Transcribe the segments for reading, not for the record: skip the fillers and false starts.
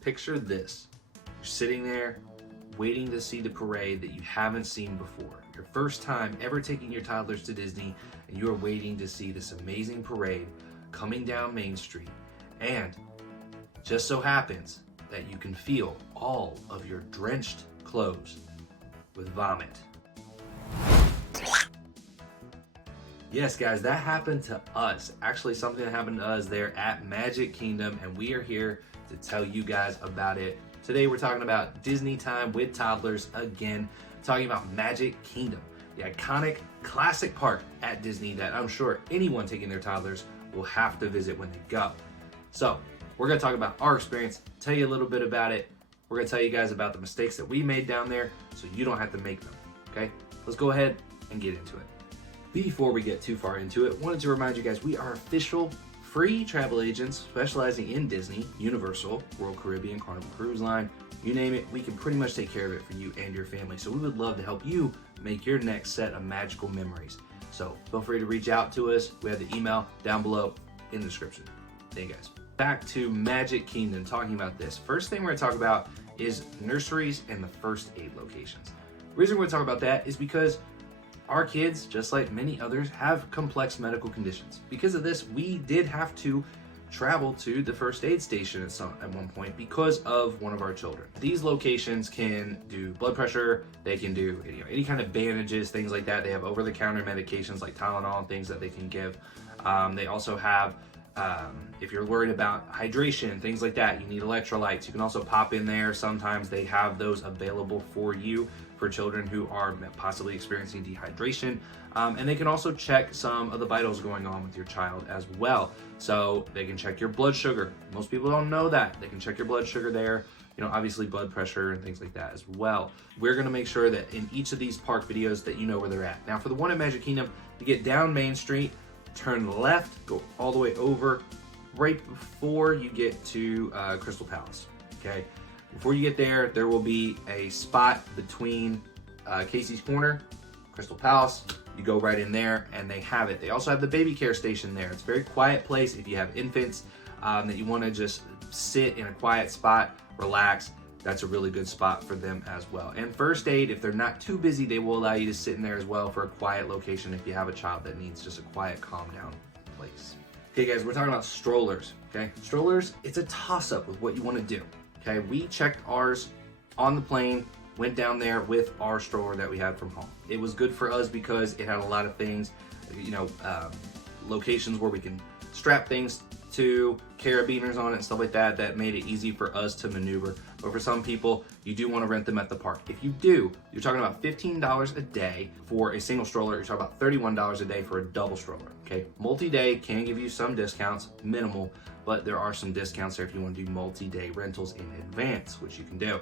Picture this. You're sitting there waiting to see the parade that you haven't seen before. Your first time ever taking your toddlers to Disney, and you are waiting to see this amazing parade coming down Main Street. And just so happens that you can feel all of your drenched clothes with vomit. Yes, guys, that happened to us. Actually, something that happened to us there at Magic Kingdom, and we are here to tell you guys about it. Today, we're talking about Disney time with toddlers again, talking about Magic Kingdom, the iconic classic park at Disney that I'm sure anyone taking their toddlers will have to visit when they go. So, we're gonna talk about our experience, tell you a little bit about it. We're gonna tell you guys about the mistakes that we made down there so you don't have to make them, okay? Let's go ahead and get into it. Before we get too far into it, wanted to remind you guys we are official free travel agents specializing in Disney, Universal, Royal Caribbean, Carnival Cruise Line, you name it, we can pretty much take care of it for you and your family. So we would love to help you make your next set of magical memories. So feel free to reach out to us. We have the email down below in the description. Thank you guys. Back to Magic Kingdom, talking about this. First thing we're gonna talk about is nurseries and the first aid locations. The reason we're gonna talk about that is because our kids, just like many others, have complex medical conditions. Because of this, we did have to travel to the first aid station at one point because of one of our children. These locations can do blood pressure, they can do any kind of bandages, things like that. They have over-the-counter medications like Tylenol and things that they can give. They also have, if you're worried about hydration, things like that, you need electrolytes. You can also pop in there. Sometimes they have those available for you for children who are possibly experiencing dehydration. And they can also check some of the vitals going on with your child as well. So they can check your blood sugar. Most people don't know that. They can check your blood sugar there. Obviously blood pressure and things like that as well. We're gonna make sure that in each of these park videos that you know where they're at. Now for the one at Magic Kingdom, you get down Main Street, turn left, go all the way over, right before you get to Crystal Palace, okay? Before you get there, there will be a spot between Casey's Corner, Crystal Palace. You go right in there and they have it. They also have the baby care station there. It's a very quiet place if you have infants that you wanna just sit in a quiet spot, relax. That's a really good spot for them as well. And first aid, if they're not too busy, they will allow you to sit in there as well for a quiet location if you have a child that needs just a quiet, calm down place. Okay guys, we're talking about strollers, okay? Strollers, it's a toss-up with what you wanna do, okay? We checked ours on the plane, went down there with our stroller that we had from home. It was good for us because it had a lot of things, locations where we can strap things to, carabiners on it and stuff like that, that made it easy for us to maneuver. But for some people, you do want to rent them at the park. If you do, you're talking about $15 a day for a single stroller. You're talking about $31 a day for a double stroller, okay? Multi-day can give you some discounts, minimal, but there are some discounts there if you want to do multi-day rentals in advance, which you can do.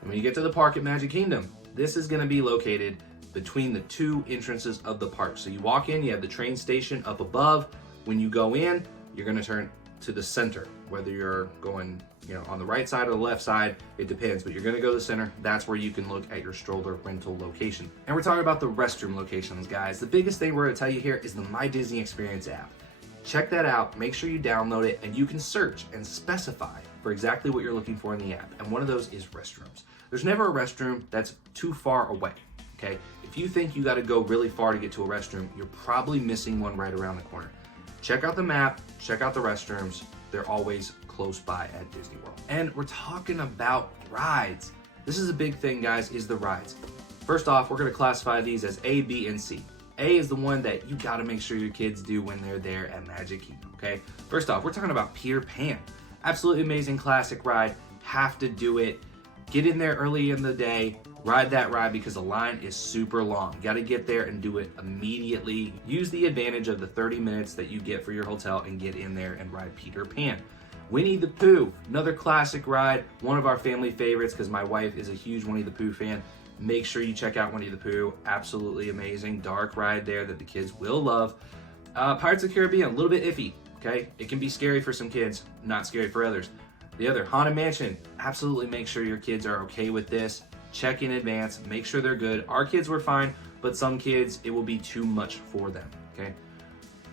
And when you get to the park at Magic Kingdom, this is going to be located between the two entrances of the park. So you walk in, you have the train station up above. When you go in, you're going to turn to the center, whether you're going on the right side or the left side, it depends, but you're going to go to the center. That's where you can look at your stroller rental location. And we're talking about the restroom locations, guys. The biggest thing we're going to tell you here is the My Disney Experience app. Check that out, make sure you download it, and you can search and specify for exactly what you're looking for in the app. And one of those is restrooms. There's never a restroom that's too far away, okay? If you think you got to go really far to get to a restroom, you're probably missing one right around the corner. Check out the map, check out the restrooms. They're always close by at Disney World. And we're talking about rides. This is a big thing, guys, is the rides. First off, we're gonna classify these as A, B, and C. A is the one that you gotta make sure your kids do when they're there at Magic Kingdom, okay? First off, we're talking about Peter Pan. Absolutely amazing classic ride, have to do it. Get in there early in the day, ride that ride because the line is super long. You gotta get there and do it immediately. Use the advantage of the 30 minutes that you get for your hotel and get in there and ride Peter Pan. Winnie the Pooh, another classic ride, one of our family favorites because my wife is a huge Winnie the Pooh fan. Make sure you check out Winnie the Pooh, absolutely amazing, dark ride there that the kids will love. Pirates of the Caribbean, a little bit iffy, okay? It can be scary for some kids, not scary for others. The other, Haunted Mansion, absolutely make sure your kids are okay with this. Check in advance, make sure they're good. Our kids were fine, but some kids, it will be too much for them, okay?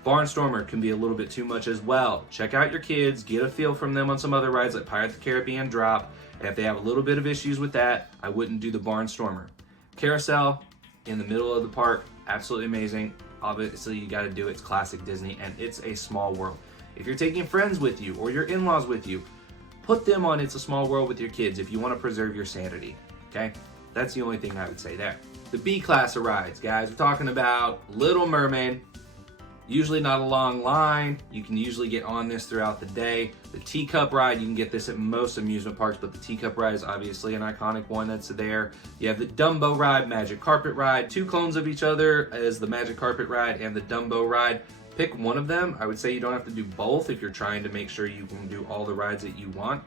Barnstormer can be a little bit too much as well. Check out your kids, get a feel from them on some other rides like Pirates of the Caribbean Drop. And if they have a little bit of issues with that, I wouldn't do the Barnstormer. Carousel in the middle of the park, absolutely amazing. Obviously, you got to do it. It's classic Disney, and it's a small world. If you're taking friends with you or your in-laws with you, put them on It's a Small World with your kids if you want to preserve your sanity, okay? That's the only thing I would say there. The B class of rides, guys. We're talking about Little Mermaid. Usually not a long line. You can usually get on this throughout the day. The teacup ride, you can get this at most amusement parks, but the teacup ride is obviously an iconic one that's there. You have the Dumbo ride, Magic Carpet ride, two clones of each other as the Magic Carpet ride and the Dumbo ride. Pick one of them. I would say you don't have to do both if you're trying to make sure you can do all the rides that you want.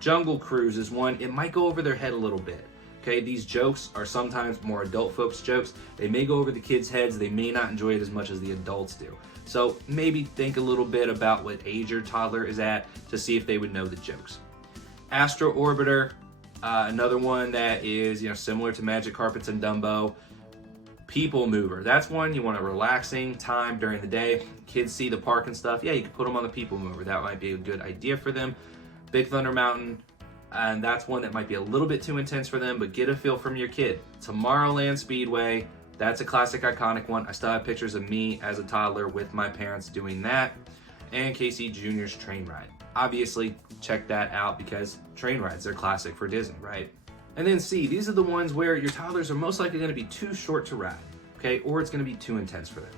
Jungle Cruise is one. It might go over their head a little bit. Okay, these jokes are sometimes more adult folks jokes. They may go over the kids' heads. They may not enjoy it as much as the adults do. So maybe think a little bit about what age your toddler is at to see if they would know the jokes. Astro Orbiter, another one that is similar to Magic Carpets and Dumbo. People Mover, that's one you want a relaxing time during the day. Kids see the park and stuff. Yeah, you can put them on the People Mover. That might be a good idea for them. Big Thunder Mountain. And that's one that might be a little bit too intense for them, but get a feel from your kid. Tomorrowland Speedway, that's a classic, iconic one. I still have pictures of me as a toddler with my parents doing that. And Casey Jr.'s Train Ride. Obviously, check that out because train rides, they're classic for Disney, right? And then C, these are the ones where your toddlers are most likely gonna be too short to ride, okay? Or it's gonna be too intense for them.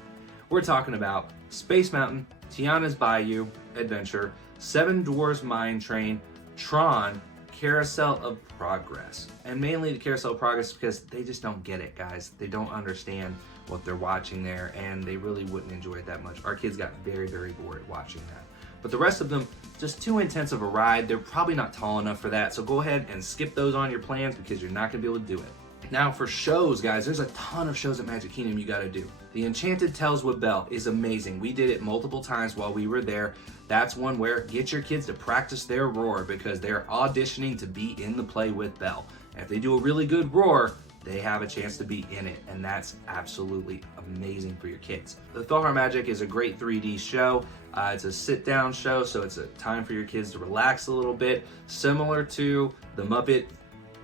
We're talking about Space Mountain, Tiana's Bayou Adventure, Seven Dwarfs Mine Train, Tron, Carousel of Progress. And mainly the Carousel of Progress because they just don't get it, guys. They don't understand what they're watching there, and they really wouldn't enjoy it that much. Our kids got very, very bored watching that. But the rest of them, just too intense of a ride. They're probably not tall enough for that, so go ahead and skip those on your plans because you're not gonna be able to do it. Now for shows, guys, there's a ton of shows at Magic Kingdom you gotta do. The Enchanted Tales with Belle is amazing. We did it multiple times while we were there. That's one where get your kids to practice their roar because they're auditioning to be in the play with Belle. And if they do a really good roar, they have a chance to be in it, and that's absolutely amazing for your kids. The PhilharMagic is a great 3D show. It's a sit-down show, so it's a time for your kids to relax a little bit, similar to the Muppet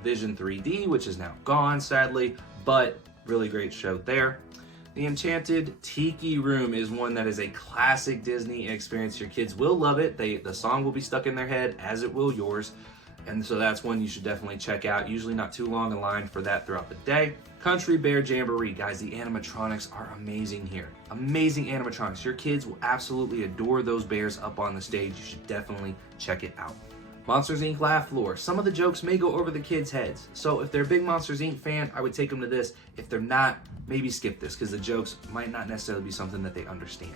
Vision 3D, which is now gone, sadly, but really great show there. The Enchanted Tiki Room is one that is a classic Disney experience. Your kids will love it. The song will be stuck in their head, as it will yours. And so that's one you should definitely check out. Usually not too long a line for that throughout the day. Country Bear Jamboree. Guys, the animatronics are amazing here. Amazing animatronics. Your kids will absolutely adore those bears up on the stage. You should definitely check it out. Monsters Inc. Laugh Floor. Some of the jokes may go over the kids' heads. So if they're a big Monsters Inc. fan, I would take them to this. If they're not, maybe skip this because the jokes might not necessarily be something that they understand.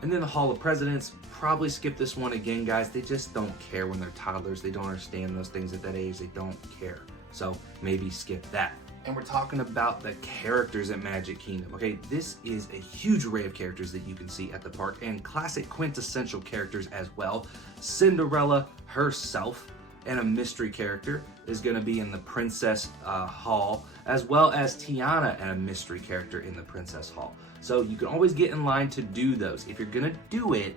And then the Hall of Presidents, probably skip this one again, guys. They just don't care when they're toddlers. They don't understand those things at that age. They don't care. So maybe skip that. And we're talking about the characters at Magic Kingdom, okay? This is a huge array of characters that you can see at the park and classic quintessential characters as well. Cinderella herself and a mystery character is gonna be in the Princess Hall, as well as Tiana and a mystery character in the Princess Hall. So you can always get in line to do those. If you're gonna do it,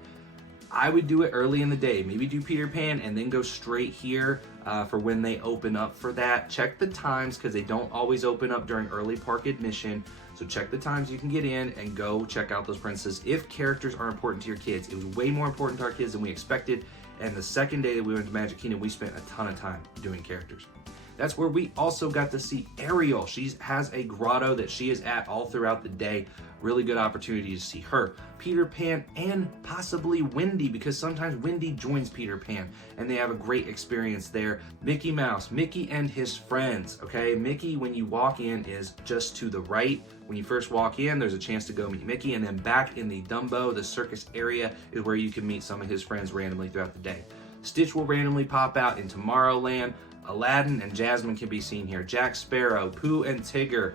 I would do it early in the day. Maybe do Peter Pan and then go straight here for when they open up for that. Check the times because they don't always open up during early park admission. So check the times you can get in and go check out those princesses if characters are important to your kids. It was way more important to our kids than we expected. And the second day that we went to Magic Kingdom, we spent a ton of time doing characters. That's where we also got to see Ariel. She has a grotto that she is at all throughout the day. Really good opportunity to see her. Peter Pan and possibly Wendy, because sometimes Wendy joins Peter Pan and they have a great experience there. Mickey Mouse, Mickey and his friends, okay? Mickey, when you walk in, is just to the right. When you first walk in, there's a chance to go meet Mickey, and then back in the Dumbo, the circus area, is where you can meet some of his friends randomly throughout the day. Stitch will randomly pop out in Tomorrowland. Aladdin and Jasmine can be seen here. Jack Sparrow, Pooh and Tigger,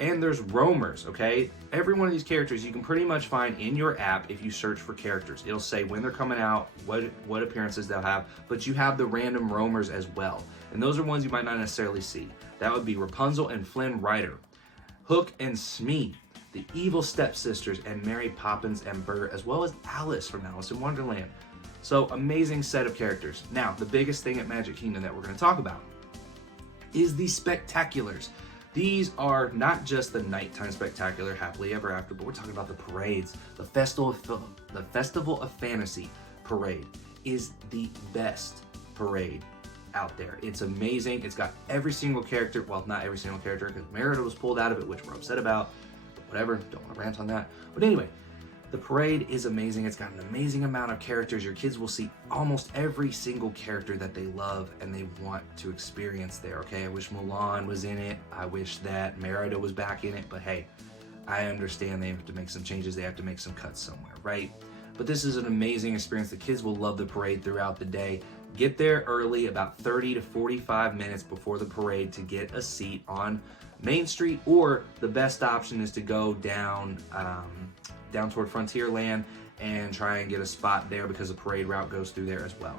and there's roamers, okay? Every one of these characters you can pretty much find in your app if you search for characters. It'll say when they're coming out, what appearances they'll have, but you have the random roamers as well. And those are ones you might not necessarily see. That would be Rapunzel and Flynn Rider. Hook and Smee. the evil stepsisters, and Mary Poppins and Bert, as well as Alice from Alice in Wonderland. So amazing set of characters. Now, the biggest thing at Magic Kingdom that we're going to talk about is the spectaculars. These are not just the nighttime spectacular, happily ever after, but we're talking about the parades. The Festival of Fantasy parade is the best parade out there. It's amazing. It's got every single character, well, not every single character, because Merida was pulled out of it, which we're upset about, but whatever, don't want to rant on that. But anyway, the parade is amazing. It's got an amazing amount of characters. Your kids will see almost every single character that they love and they want to experience there, okay? I wish Mulan was in it. I wish that Merida was back in it, but hey, I understand they have to make some changes. They have to make some cuts somewhere, right? But this is an amazing experience. The kids will love the parade throughout the day. Get there early, about 30 to 45 minutes before the parade, to get a seat on Main Street, or the best option is to go down toward Frontierland and try and get a spot there, because the parade route goes through there as well.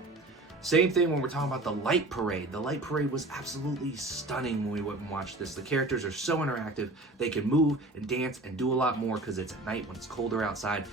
Same thing when we're talking about the light parade. The light parade was absolutely stunning when we went and watched this. The characters are so interactive. They can move and dance and do a lot more because it's at night when it's colder outside.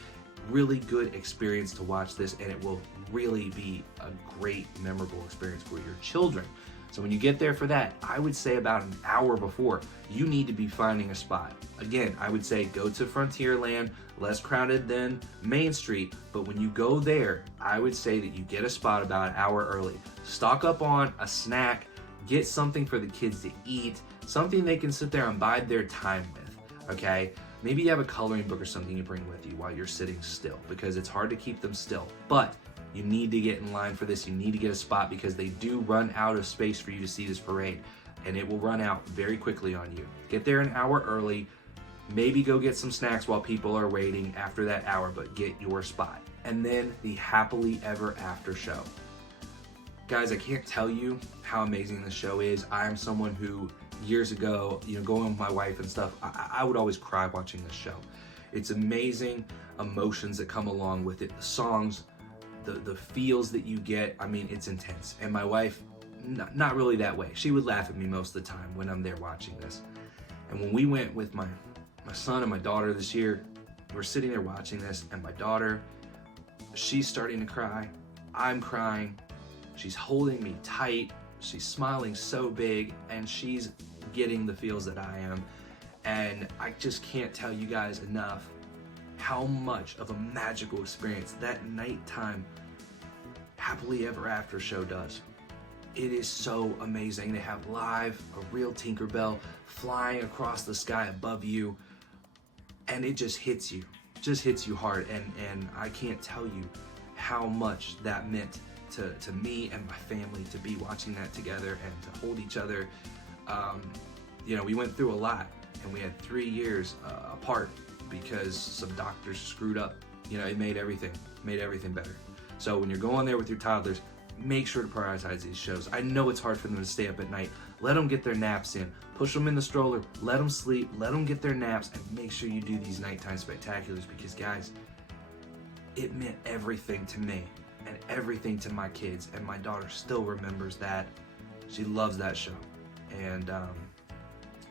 Really good experience to watch this, and it will really be a great, memorable experience for your children. So when you get there for that, I would say about an hour before, you need to be finding a spot. Again, I would say go to Frontierland, less crowded than Main Street, but when you go there, I would say that you get a spot about an hour early. Stock up on a snack, get something for the kids to eat, something they can sit there and bide their time with, okay? Maybe you have a coloring book or something you bring with you while you're sitting still, because it's hard to keep them still. But you need to get in line for this. You need to get a spot, because they do run out of space for you to see this parade, and it will run out very quickly on you. Get there an hour early. Maybe go get some snacks while people are waiting after that hour, but get your spot. And then the Happily Ever After show. Guys, I can't tell you how amazing this show is. I am someone who, years ago, going with my wife and stuff, I would always cry watching this show. It's amazing emotions that come along with it. The songs, the feels that you get, I mean, it's intense. And my wife, not really that way. She would laugh at me most of the time when I'm there watching this. And when we went with my son and my daughter this year, we're sitting there watching this, and my daughter, she's starting to cry. I'm crying. She's holding me tight. She's smiling so big, and she's getting the feels that I am. And I just can't tell you guys enough how much of a magical experience that nighttime Happily Ever After show does. It is so amazing. They have live, a real Tinkerbell flying across the sky above you, and it just hits you hard. And I can't tell you how much that meant to me and my family to be watching that together and to hold each other. We went through a lot, and we had 3 years apart because some doctors screwed up. It made everything better. So when you're going there with your toddlers, make sure to prioritize these shows. I know it's hard for them to stay up at night. Let them get their naps in. Push them in the stroller. Let them sleep. Let them get their naps, and make sure you do these nighttime spectaculars, because guys, it meant everything to me and everything to my kids, and my daughter still remembers that. She loves that show, and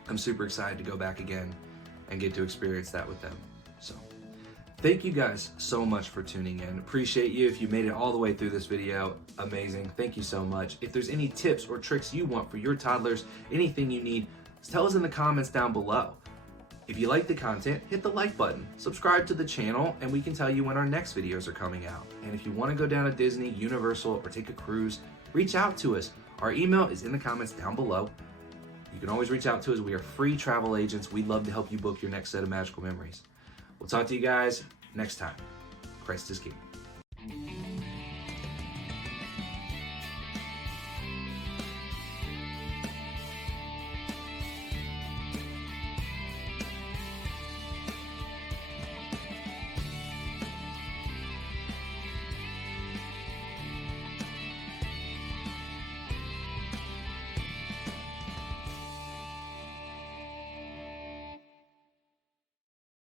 I'm super excited to go back again and get to experience that with them. So thank you guys so much for tuning in. Appreciate you. If you made it all the way through this video, amazing. Thank you so much. If there's any tips or tricks you want for your toddlers, anything you need, tell us in the comments down below. If you like the content, hit the like button, subscribe to the channel, and we can tell you when our next videos are coming out. And if you want to go down to Disney, Universal, or take a cruise, reach out to us. Our email is in the comments down below. You can always reach out to us. We are free travel agents. We'd love to help you book your next set of magical memories. We'll talk to you guys next time. Christ is King.